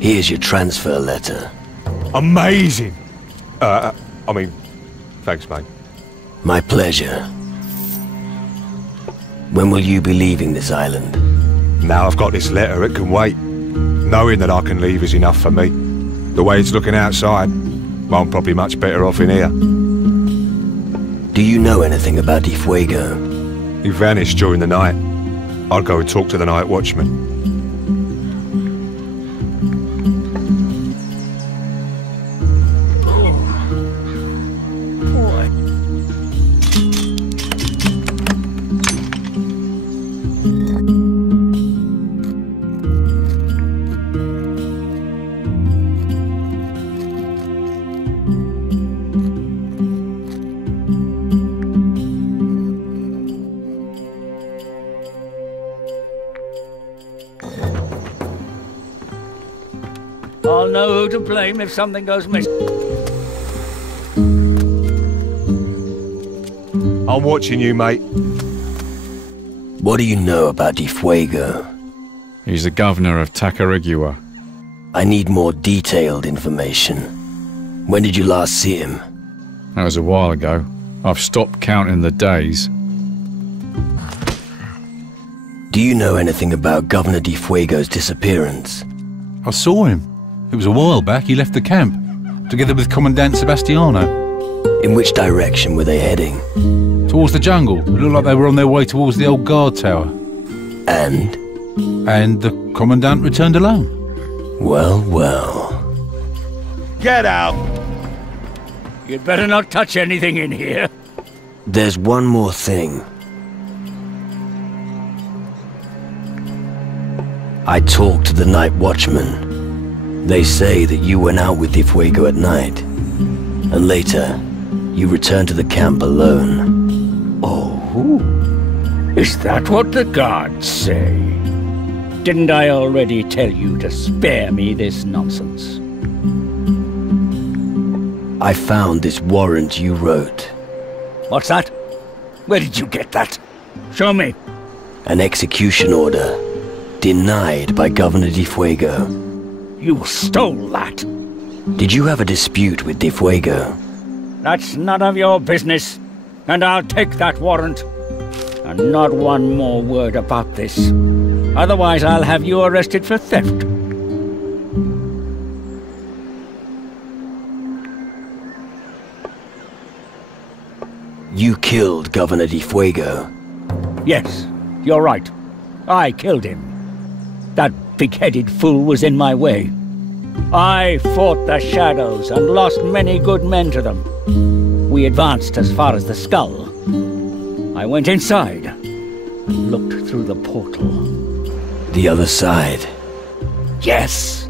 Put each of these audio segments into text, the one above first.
Here's your transfer letter. Amazing! I mean, thanks, mate. My pleasure. When will you be leaving this island? Now I've got this letter, it can wait. Knowing that I can leave is enough for me. The way it's looking outside, well, I'm probably much better off in here. Do you know anything about Di Fuego? He vanished during the night. I'll go and talk to the night watchman. I'll know who to blame if something goes missing. I'm watching you, mate. What do you know about Di Fuego? He's the governor of Tacarigua. I need more detailed information. When did you last see him? That was a while ago. I've stopped counting the days. Do you know anything about Governor Di Fuego's disappearance? I saw him. It was a while back. He left the camp, together with Commandant Sebastiano. In which direction were they heading? Towards the jungle. It looked like they were on their way towards the old guard tower. And? And the Commandant returned alone. Well, well. Get out! You'd better not touch anything in here. There's one more thing. I talked to the night watchman. They say that you went out with Di Fuego at night, and later, you returned to the camp alone. Oh, is that what the guards say? Didn't I already tell you to spare me this nonsense? I found this warrant you wrote. What's that? Where did you get that? Show me. An execution order, denied by Governor Di Fuego. You stole that. Did you have a dispute with Di Fuego? That's none of your business, and I'll take that warrant. And not one more word about this. Otherwise, I'll have you arrested for theft. You killed Governor Di Fuego. Yes, you're right. I killed him. That big-headed fool was in my way. I fought the shadows and lost many good men to them. We advanced as far as the skull. I went inside and looked through the portal. The other side? Yes.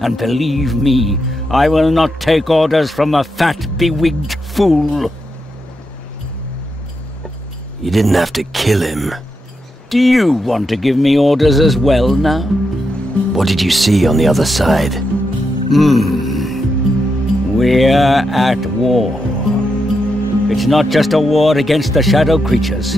And believe me, I will not take orders from a fat, bewigged fool. You didn't have to kill him. Do you want to give me orders as well now? What did you see on the other side? We're at war. It's not just a war against the shadow creatures.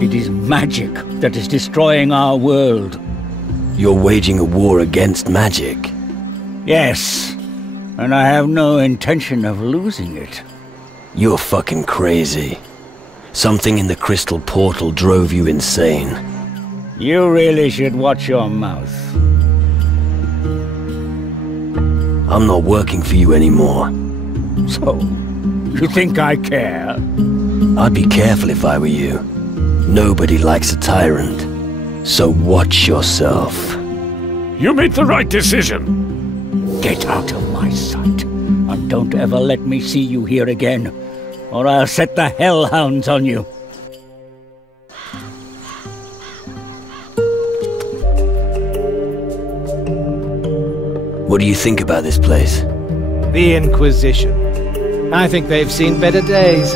It is magic that is destroying our world. You're waging a war against magic? Yes, and I have no intention of losing it. You're fucking crazy. Something in the crystal portal drove you insane. You really should watch your mouth. I'm not working for you anymore. So, you think I care? I'd be careful if I were you. Nobody likes a tyrant. So watch yourself. You made the right decision. Get out of my sight, and don't ever let me see you here again, or I'll set the hellhounds on you. What do you think about this place? The Inquisition. I think they've seen better days.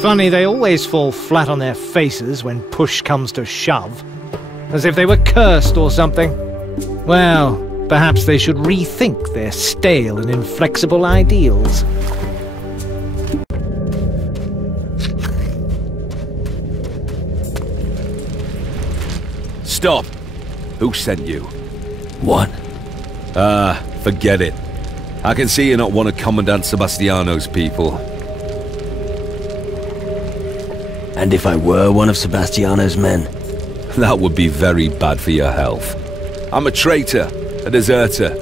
Funny, they always fall flat on their faces when push comes to shove. As if they were cursed or something. Well, perhaps they should rethink their stale and inflexible ideals. Stop! Who sent you? What? Forget it. I can see you're not one of Commandant Sebastiano's people. And if I were one of Sebastiano's men? That would be very bad for your health. I'm a traitor, a deserter,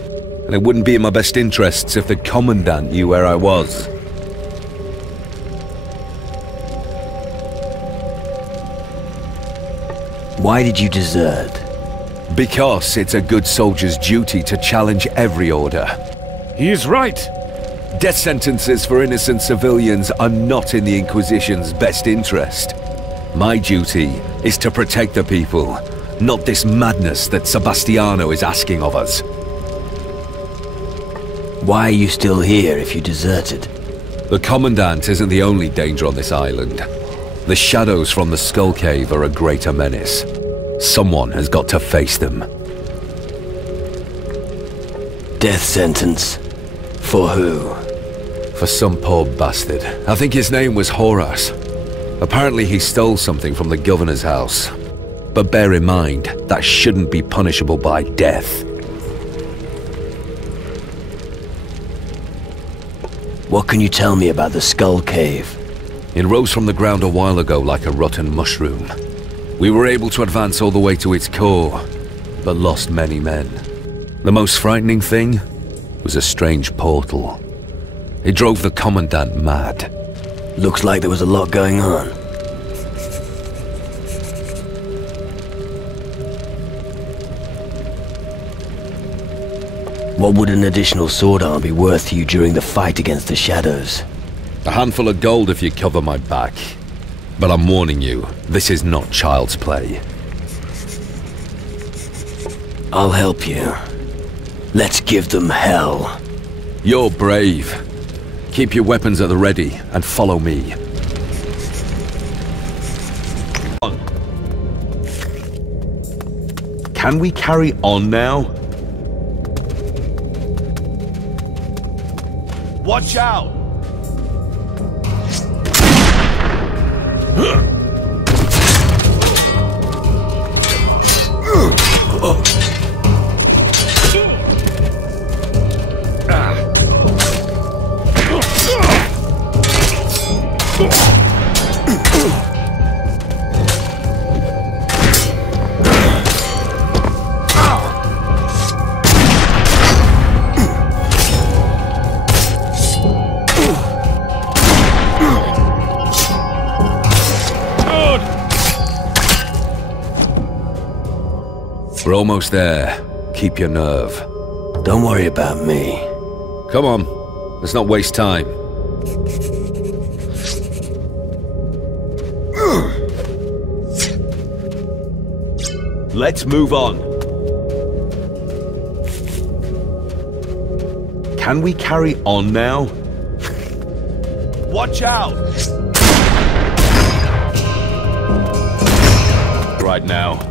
and it wouldn't be in my best interests if the Commandant knew where I was. Why did you desert? Because it's a good soldier's duty to challenge every order. He is right. Death sentences for innocent civilians are not in the Inquisition's best interest. My duty is to protect the people, not this madness that Sebastiano is asking of us. Why are you still here if you deserted? The Commandant isn't the only danger on this island. The shadows from the Skull Cave are a greater menace. Someone has got to face them. Death sentence? For who? For some poor bastard. I think his name was Horace. Apparently he stole something from the governor's house. But bear in mind, that shouldn't be punishable by death. What can you tell me about the Skull Cave? It rose from the ground a while ago like a rotten mushroom. We were able to advance all the way to its core, but lost many men. The most frightening thing was a strange portal. It drove the Commandant mad. Looks like there was a lot going on. What would an additional sword arm be worth to you during the fight against the Shadows? A handful of gold if you cover my back. But I'm warning you, this is not child's play. I'll help you. Let's give them hell. You're brave. Keep your weapons at the ready and follow me. Can we carry on now? Watch out! We're almost there. Keep your nerve. Don't worry about me. Come on, let's not waste time. Let's move on. Can we carry on now? Watch out! Right now.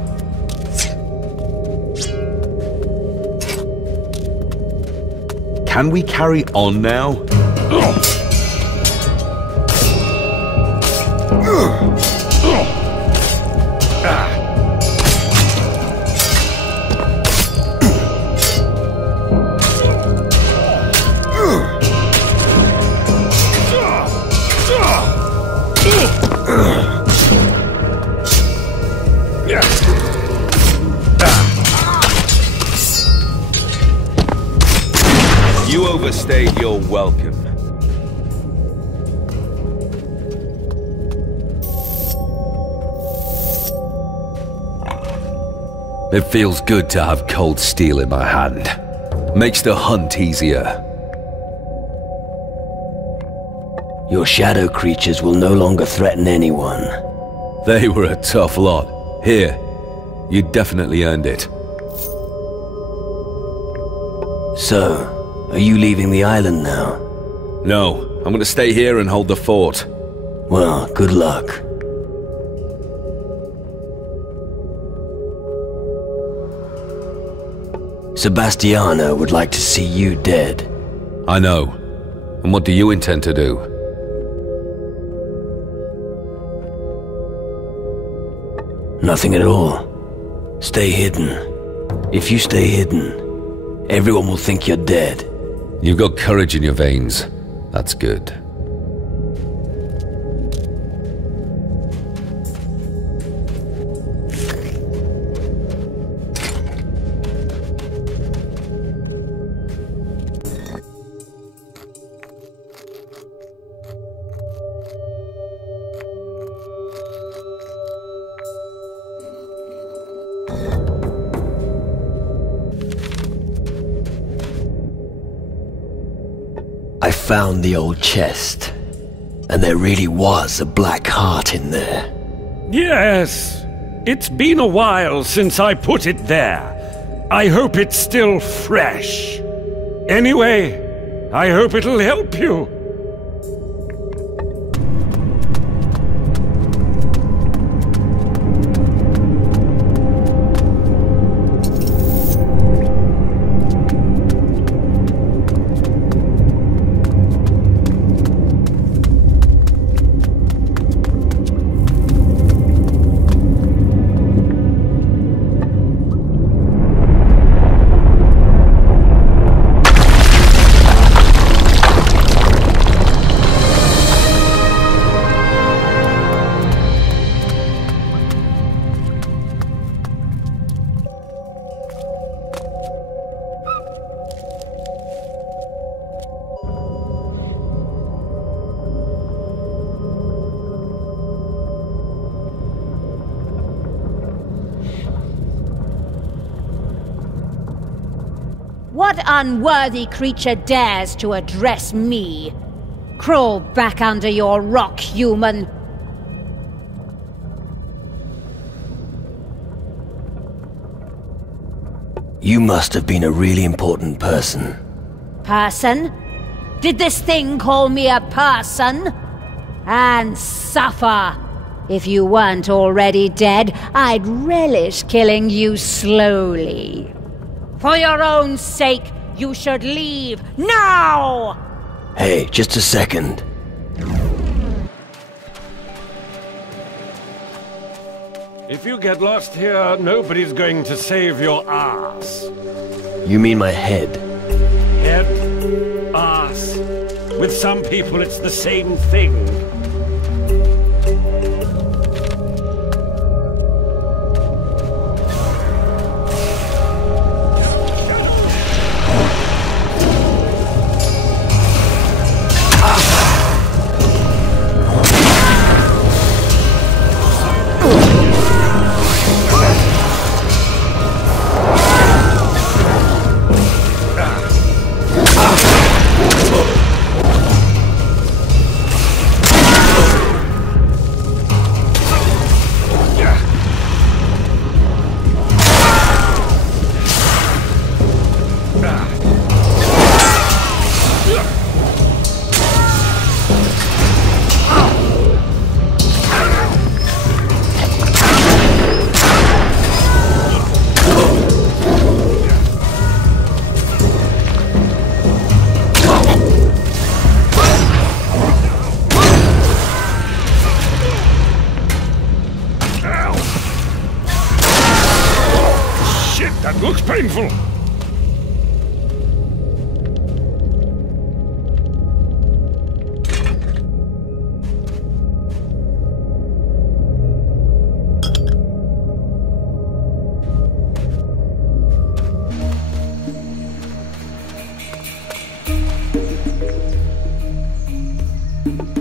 Can we carry on now? You overstayed your welcome. It feels good to have cold steel in my hand. Makes the hunt easier. Your shadow creatures will no longer threaten anyone. They were a tough lot. Here, you definitely earned it. So, are you leaving the island now? No, I'm gonna stay here and hold the fort. Well, good luck. Sebastiano would like to see you dead. I know. And what do you intend to do? Nothing at all. Stay hidden. If you stay hidden, Everyone will think you're dead. You've got courage in your veins. That's good. I found the old chest, and there really was a black heart in there. Yes, it's been a while since I put it there. I hope it's still fresh. Anyway, I hope it'll help you. What unworthy creature dares to address me? Crawl back under your rock, human! You must have been a really important person. Person? Did this thing call me a person? And suffer! If you weren't already dead, I'd relish killing you slowly. For your own sake, you should leave now! Hey, just a second. If you get lost here, nobody's going to save your ass. You mean my head? Head, ass. With some people, it's the same thing. That looks painful!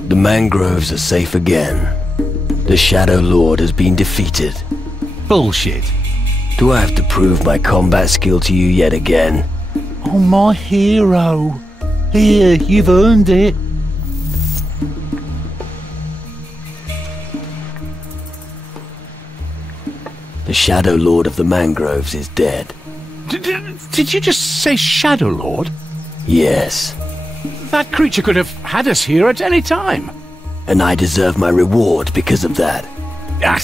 The mangroves are safe again. The Shadow Lord has been defeated. Bullshit. Do I have to prove my combat skill to you yet again? Oh, my hero. Here, you've earned it. The Shadow Lord of the Mangroves is dead. Did you just say Shadow Lord? Yes. That creature could have had us here at any time. And I deserve my reward because of that.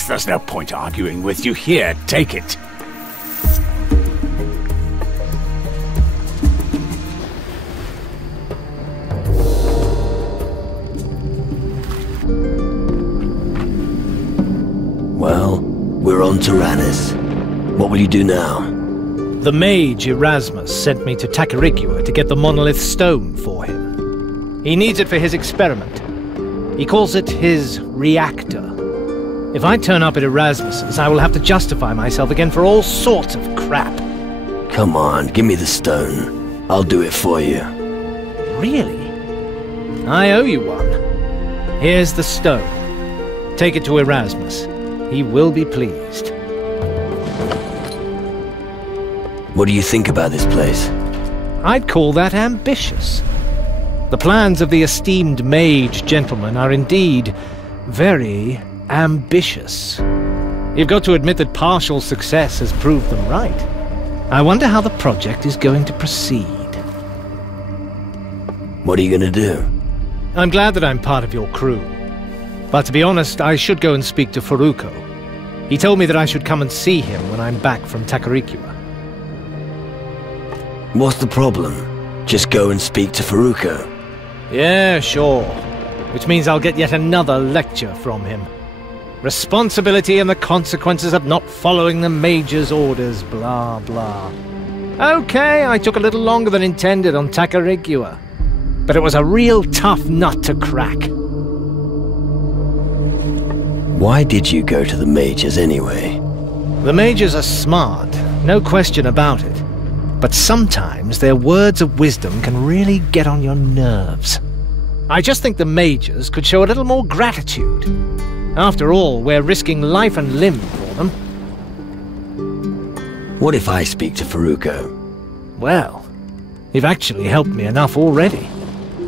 There's no point arguing with you. Here, take it. Well, we're on Tyrannus. What will you do now? The mage Erasmus sent me to Takarikua to get the Monolith stone for him. He needs it for his experiment. He calls it his reactor. If I turn up at Erasmus's, I will have to justify myself again for all sorts of crap. Come on, give me the stone. I'll do it for you. Really? I owe you one. Here's the stone. Take it to Erasmus. He will be pleased. What do you think about this place? I'd call that ambitious. The plans of the esteemed mage gentleman are indeed very ambitious. You've got to admit that partial success has proved them right. I wonder how the project is going to proceed. What are you gonna do? I'm glad that I'm part of your crew. But to be honest, I should go and speak to Furuko. He told me that I should come and see him when I'm back from Takarikua. What's the problem? Just go and speak to Furuko. Yeah, sure. Which means I'll get yet another lecture from him. Responsibility and the consequences of not following the Major's orders, blah, blah. Okay, I took a little longer than intended on Takarikua. But it was a real tough nut to crack. Why did you go to the Majors anyway? The Majors are smart, no question about it. But sometimes their words of wisdom can really get on your nerves. I just think the Majors could show a little more gratitude. After all, we're risking life and limb for them. What if I speak to Furuko? Well, you've actually helped me enough already.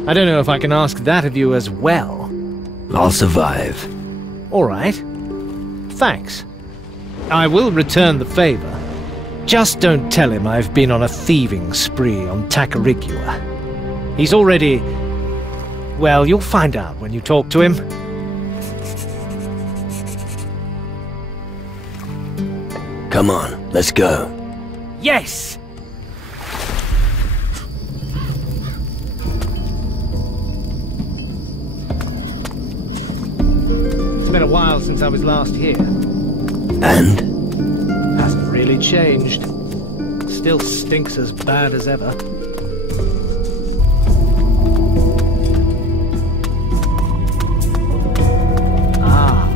I don't know if I can ask that of you as well. I'll survive. All right. Thanks. I will return the favor. Just don't tell him I've been on a thieving spree on Takarikua. He's already... Well, you'll find out when you talk to him. Come on, let's go. Yes! It's been a while since I was last here. And? Hasn't really changed. Still stinks as bad as ever. Ah,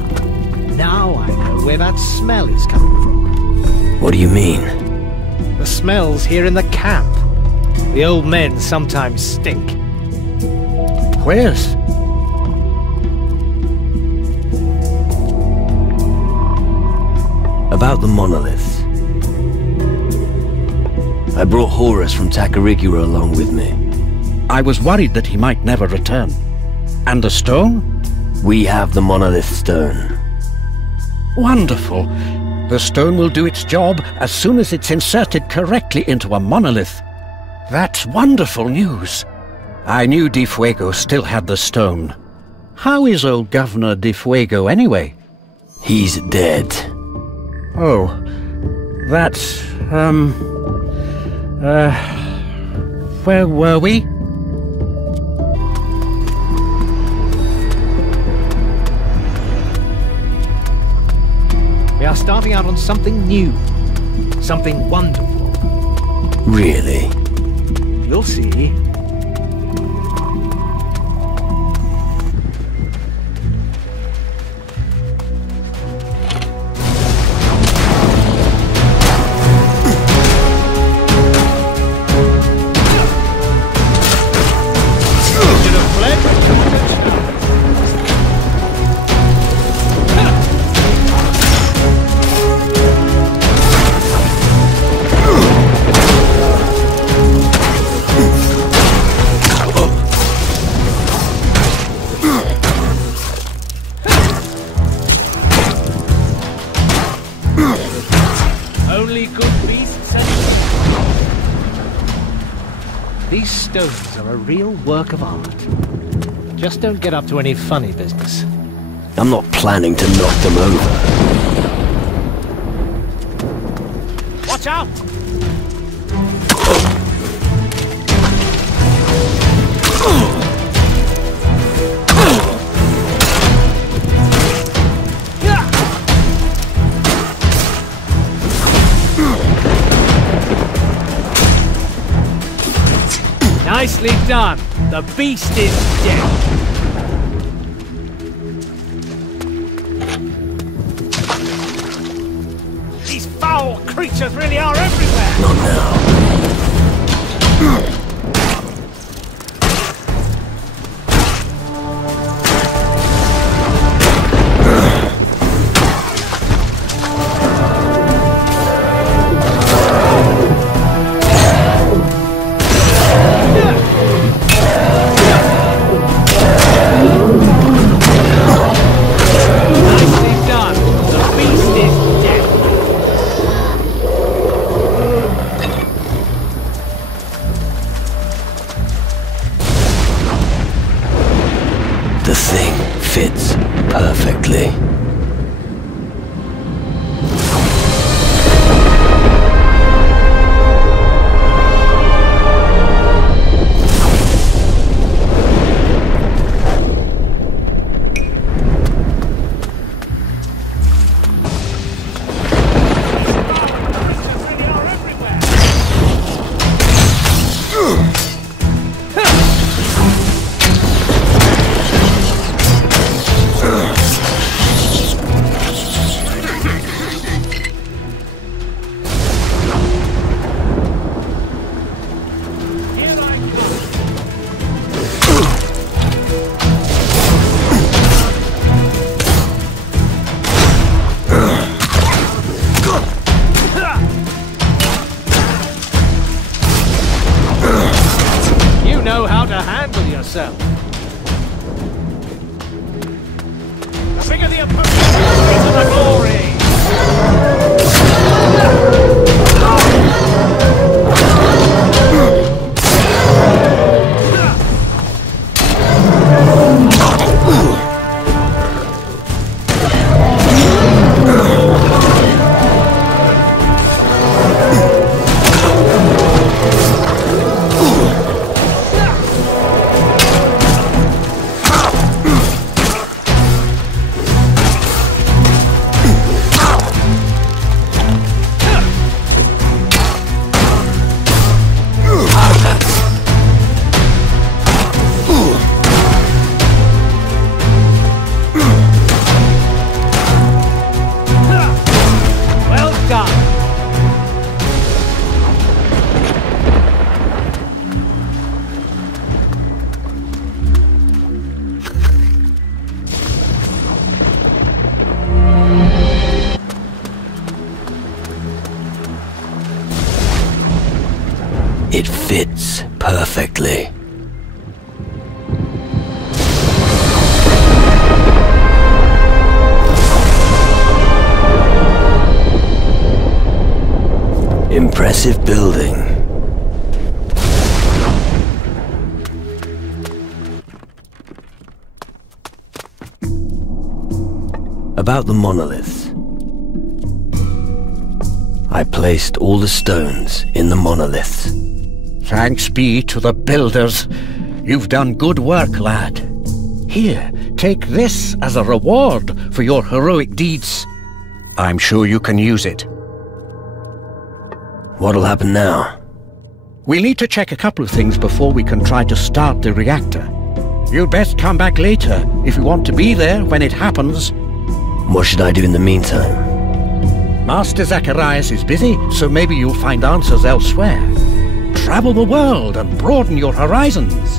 now I know where that smell is coming from. What do you mean? The smell's here in the camp. The old men sometimes stink. Where's? About the monoliths. I brought Horus from Takarikua along with me. I was worried that he might never return. And the stone? We have the monolith stone. Wonderful. The stone will do its job as soon as it's inserted correctly into a monolith. That's wonderful news. I knew Di Fuego still had the stone. How is old Governor Di Fuego anyway? He's dead. Oh, that's, where were we? We are starting out on something new. Something wonderful. Really? You'll see. These stones are a real work of art. Just don't get up to any funny business. I'm not planning to knock them over. Watch out! Nicely done. The beast is dead. These foul creatures really are everywhere! Not now. Nicely done. The beast is dead. The thing fits perfectly. You know how to handle yourself. The bigger the opponent, the greater the glory. Well done. It fits perfectly. Impressive building. About the monolith. I placed all the stones in the monoliths. Thanks be to the builders. You've done good work, lad. Here, take this as a reward for your heroic deeds. I'm sure you can use it. What'll happen now? We'll need to check a couple of things before we can try to start the reactor. You'd best come back later if you want to be there when it happens. What should I do in the meantime? Master Zacharias is busy, so maybe you'll find answers elsewhere. Travel the world and broaden your horizons.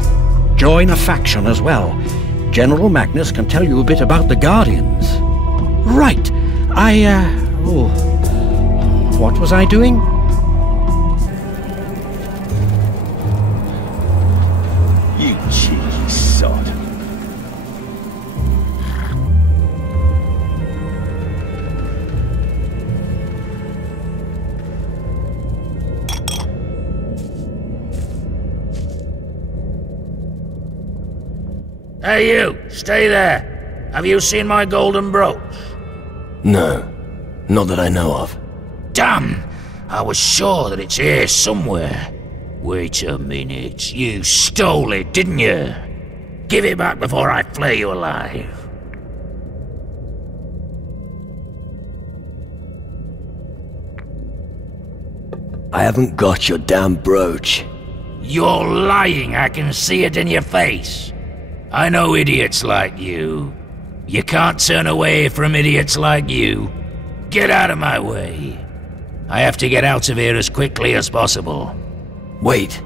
Join a faction as well. General Magnus can tell you a bit about the Guardians. Right, what was I doing? You cheeky sod. Hey you, stay there. Have you seen my golden brooch? No, not that I know of. Damn! I was sure that it's here somewhere. Wait a minute, you stole it, didn't you? Give it back before I flay you alive. I haven't got your damn brooch. You're lying, I can see it in your face. I know idiots like you. You can't turn away from idiots like you. Get out of my way. I have to get out of here as quickly as possible. Wait.